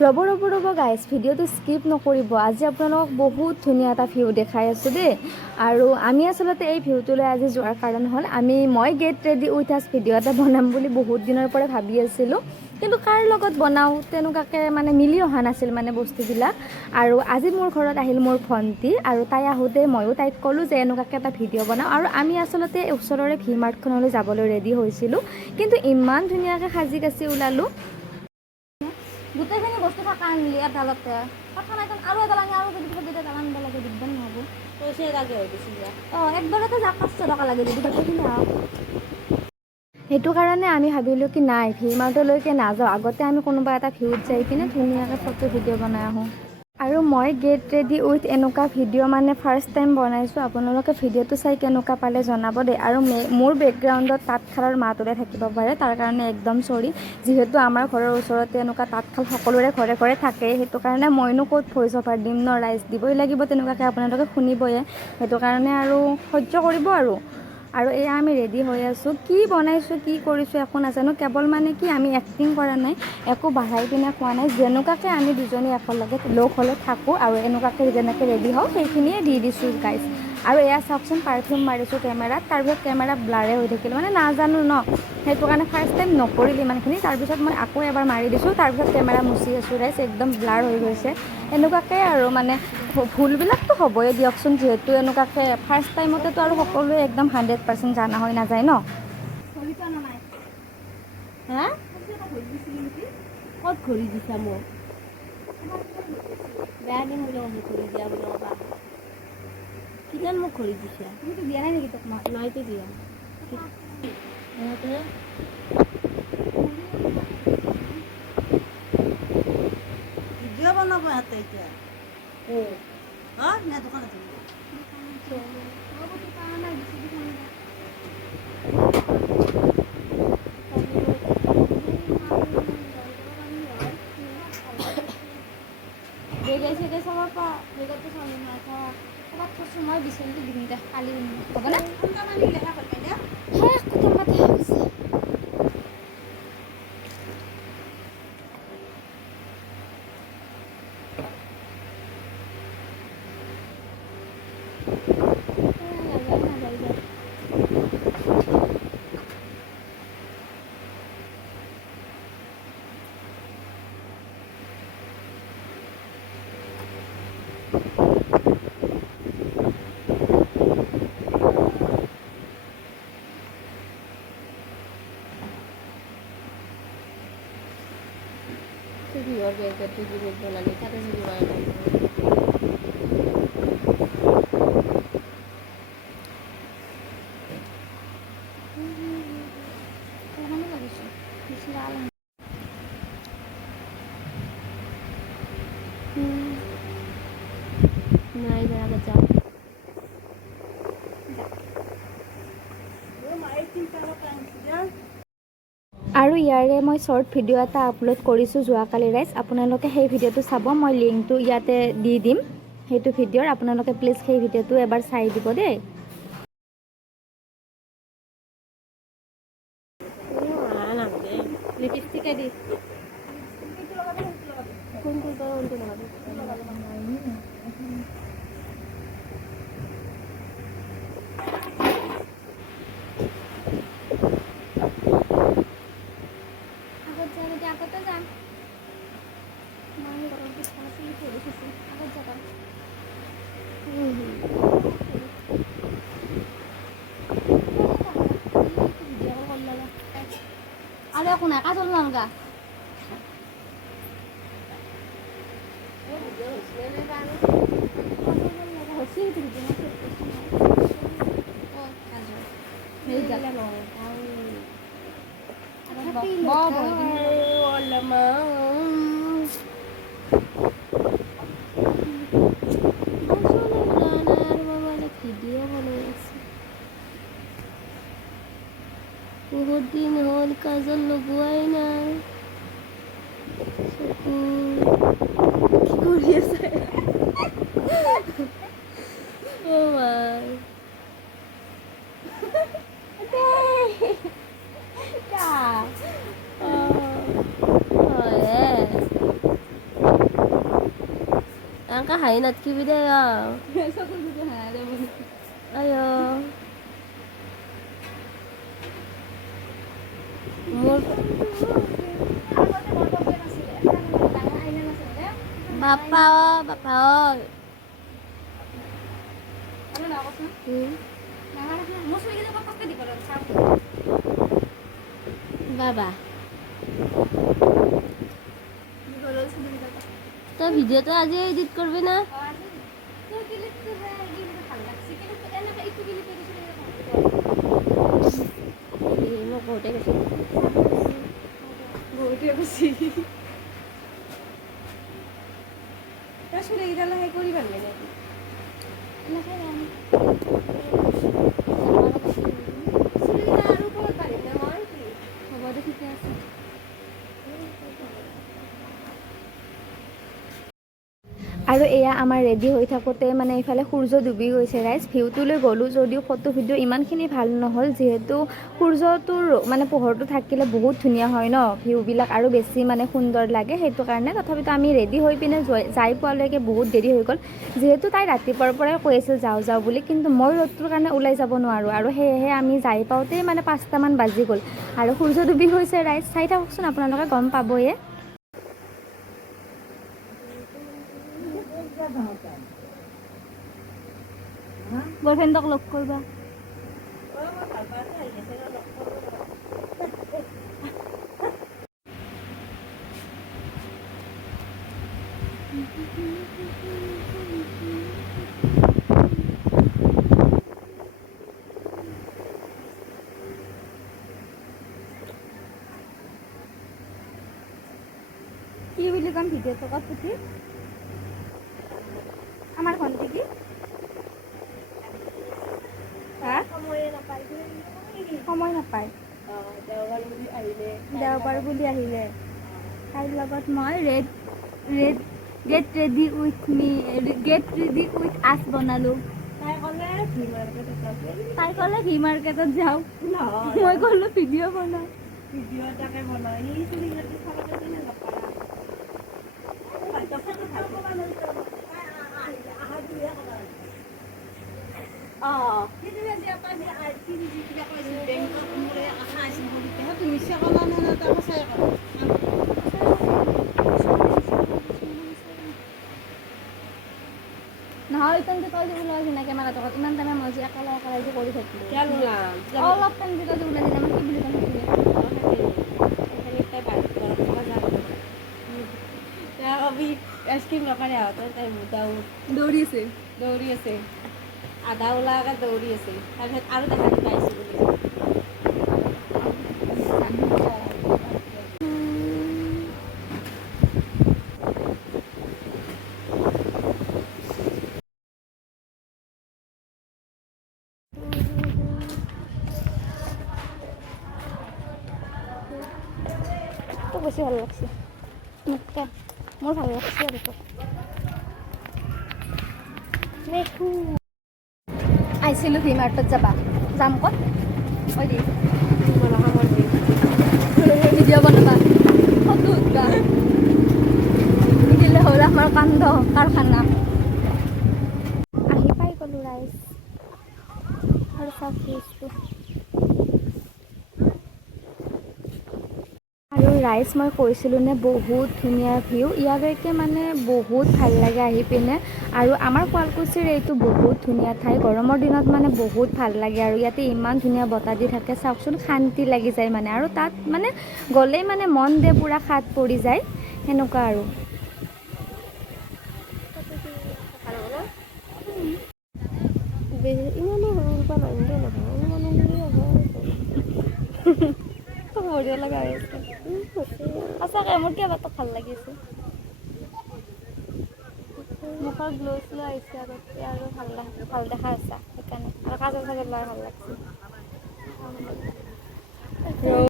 ৰ'ব গাইজ, ভিডিঅ'টো স্কিপ নকৰিব। আজি আপোনালোকক বহুত ধুনীয়া এটা ভিউ দেখাই আছোঁ দেই। আৰু আমি আচলতে এই ভিউটোলৈ আজি যোৱাৰ কাৰণ হ'ল মই গেট ৰেডি উইথ আছ ভিডিঅ' এটা বনাম বুলি বহুত দিনৰ পৰা ভাবি আছিলোঁ, কিন্তু কাৰ লগত বনাওঁ তেনেকুৱাকৈ মিলি অহা নাছিল বস্তুবিলাক। আৰু আজি মোৰ ঘৰত আহিল মোৰ ভণ্টি, আৰু তাই আহোঁতে ময়ো তাইক ক'লোঁ যে এনেকুৱাকৈ এটা ভিডিঅ' বনাওঁ। আৰু আমি আচলতে ওচৰৰে ভি মাৰ্টখনলৈ যাবলৈ ৰেডি হৈছিলোঁ, কিন্তু ইমান ধুনীয়াকৈ সাজি কাচি ওলালোঁ। গোটেইখিনি বস্তু থকা আনিলি এডালতে কথা নাই, আৰু এডাল আনি আৰু যদি দুটা এডাল আনিব লাগে দিগদাৰ নহ'ব। পইচা লাগে হৈ গৈছে একবাৰতে যাক 500 টকা লাগে যদি গোটেইখিনি আহক। সেইটো কাৰণে আমি ভাবিলোঁ কি নাই, ভি মাৰ্টলৈকে নাযাওঁ, আগতে আমি কোনোবা এটা ভিউত যাই পিনে ধুনীয়াকৈ ফটো ভিডিঅ' বনাই আহোঁ। আৰু মই গেট ৰেডি উইথ এনেকুৱা ভিডিঅ' ফাৰ্ষ্ট টাইম বনাইছোঁ। আপোনালোকে ভিডিঅ'টো চাই কেনেকুৱা পালে জনাব দেই। আৰু মোৰ বেকগ্ৰাউণ্ডত তাঁতশালৰ মাত ওলাই থাকিব পাৰে, তাৰ কাৰণে একদম চৰি। যিহেতু আমাৰ ঘৰৰ ওচৰতে এনেকুৱা তাঁতশাল সকলোৰে ঘৰে ঘৰে থাকে, সেইটো কাৰণে মইনো ক'ত ভইচ অভাৰ দিম ন, ৰাইজ দিবই লাগিব তেনেকুৱাকৈ, আপোনালোকে শুনিবয়ে। সেইটো কাৰণে আৰু সহ্য কৰিব আৰু এয়া আমি ৰেডি হৈ আছোঁ। কি বনাইছোঁ কি কৰিছোঁ একো নাজানো, কেৱল কি আমি এক্টিং কৰা নাই, একো বাঢ়াই পিনে খোৱা নাই, যেনেকুৱাকৈ আমি দুজনী একেলগে লগ হ'লে থাকোঁ আৰু এনেকুৱাকৈ যেনেকৈ ৰেডি হওঁ সেইখিনিয়ে দি দিছোঁ গাইজ। আৰু এয়া চাওকচোন, পাৰফিউম মাৰিছোঁ কেমেৰাত, তাৰপিছত কেমেৰা ব্লাৰে হৈ থাকিল, নাজানো ন, সেইটো কাৰণে ফাৰ্ষ্ট টাইম নকৰিল ইমানখিনি। তাৰপিছত মই আকৌ এবাৰ মাৰি দিছোঁ, তাৰপিছত কেমেৰা মুচি আছোঁ গাইজ, একদম ব্লাৰ হৈ গৈছে। এনেকুৱাকৈ আৰু ভুলবিলাকতো হ'বই দিয়কচোন, যিহেতু এনেকুৱাকৈ ফাৰ্ষ্ট টাইমতেতো আৰু সকলোৱে একদম 100% জানা হৈ নাযায় ন। হা ক'ত ঘূৰি দিছা মোক? বেয়া দিন বুলি মোক ঘূৰি দিয়া বুলি ক'বা। কিমান মোক ঘূৰি দিছা? তুমিতো দিয়া নাই নেকি তোক? নাইতো দিয়া। ভিডিঅ' বনাব ইয়াতে এতিয়া। না দোকানত বেগাই চেগাই চাব পা, বেগাটো চাব নাই ক'ৰবাত থৈছোঁ মই, বিচাৰিটো দিম দে, কালি হ'বনে? খতম পাতি হৈছে। ভিউৰ বেগটো দিব লাগে, তাতে যদি নাই বেয়া যাওঁ। আৰু ইয়াৰে মই শ্বৰ্ট ভিডিঅ' এটা আপলোড কৰিছোঁ যোৱাকালি ৰাইজ, আপোনালোকে সেই ভিডিঅ'টো চাব, মই লিংকটো ইয়াতে দি দিম সেইটো ভিডিঅ'ৰ, আপোনালোকে প্লিজ সেই ভিডিঅ'টো এবাৰ চাই দিব দেই। লিপষ্টিকে দি আগতে যাম আৰু একো নাই, কাজল নালগা। বহুত দিন হ'ল কাজল লগোৱাই নাই। কি কৰি আছে? Angka hain at kibida ya. Ayo. Mur. Bapak. Baba. তো ভিডিওটা আজি এডিট করবে না আৰু এয়া আমাৰ ৰেডি হৈ থাকোঁতে মানে এইফালে সূৰ্য ডুবি গৈছে ৰাইজ ভিউটোলৈ গ'লোঁ যদিও ফটো ভিডিঅ' ইমানখিনি ভাল নহ'ল যিহেতু সূৰ্যটোৰ মানে পোহৰটো থাকিলে বহুত ধুনীয়া হয় ন ভিউবিলাক আৰু বেছি মানে সুন্দৰ লাগে সেইটো কাৰণে তথাপিতো আমি ৰেডি হৈ পিনে যাই পোৱালৈকে বহুত দেৰি হৈ গ'ল যিহেতু তাই ৰাতিপুৱাৰ পৰাই কৈ আছিল যাওঁ বুলি কিন্তু মই ৰ'দটোৰ কাৰণে ওলাই যাব নোৱাৰোঁ আৰু সেয়েহে আমি যাই পাওঁতেই মানে 5টামান বাজি গ'ল আৰু সূৰ্য ডুবি গৈছে ৰাইজ চাই থাককচোন আপোনালোকে গম পাবয়ে বয়ফ্ৰেণ্ডক লগ কৰিবা কি বুলি ক'ম ভিডিঅ'টো ক'ত পুঠি আমাৰ ভণ্টি কি সময় নাপায় দেওবাৰ বুলি আহিলে তাইৰ লগত মই গেট ৰেডি উইথ আছ বনালোঁ তাই ক'লে ভি মাৰ্কেটত যাওঁ মই ক'লোঁ ভিডিঅ' বনাওঁ নহয় তেন্তে তই যে ওলাই সিনা কেমেৰাটো ইমান টাইমে মই যে একেলা যে কৰি থাকিলোঁ অলপ টাইম যে তই যে ওলাই দিলে মই কি বুলি ক'ম দৌৰি আছে আধা ওলাকে দৌৰি আছে তাৰপিছত আৰু দেখা পাইছোঁ বুলি তো বেছি ভাল লাগছে মোতকে মোৰ ভাল লাগছে আৰু আহিছিলোঁ ভি মাৰ্টত যাবা যাম ক'ত কৈ দি ভিডিঅ' বনাবা ফটো উঠবা দিলে হ'ল আমাৰ কাণ্ড কাৰখানা আহি পাই গ'লোঁ ৰাইজ আৰু চাওক ফিজটো আৰু ৰাইজ মই কৈছিলোঁ নে বহুত ধুনীয়া ভিউ ইয়ালৈকে মানে বহুত ভাল লাগে আহি পিনে আৰু আমাৰ শুৱালকুছিৰ এইটো বহুত ধুনীয়া ঠাই গৰমৰ দিনত মানে বহুত ভাল লাগে আৰু ইয়াতে ইমান ধুনীয়া বতাহ দি থাকে চাওকচোন শান্তি লাগি যায় মানে আৰু তাত মানে গ'লেই মানে মন দে পূৰা শাত পৰি যায় সেনেকুৱা আৰু ইমানো সৰুৰ পৰা নাহিলে নহয় ইমানো বঢ়িয়া লগা হৈ আছে সঁচাকৈ মোৰ কিবা এটা ভাল লাগিছে মুখৰ গ্ল' শ্ল' আহিছে আৰু এতিয়া আৰু ভাল দেখা হৈছে সেইকাৰণে আৰু কাজল চাজল লগাই ভাল লাগছে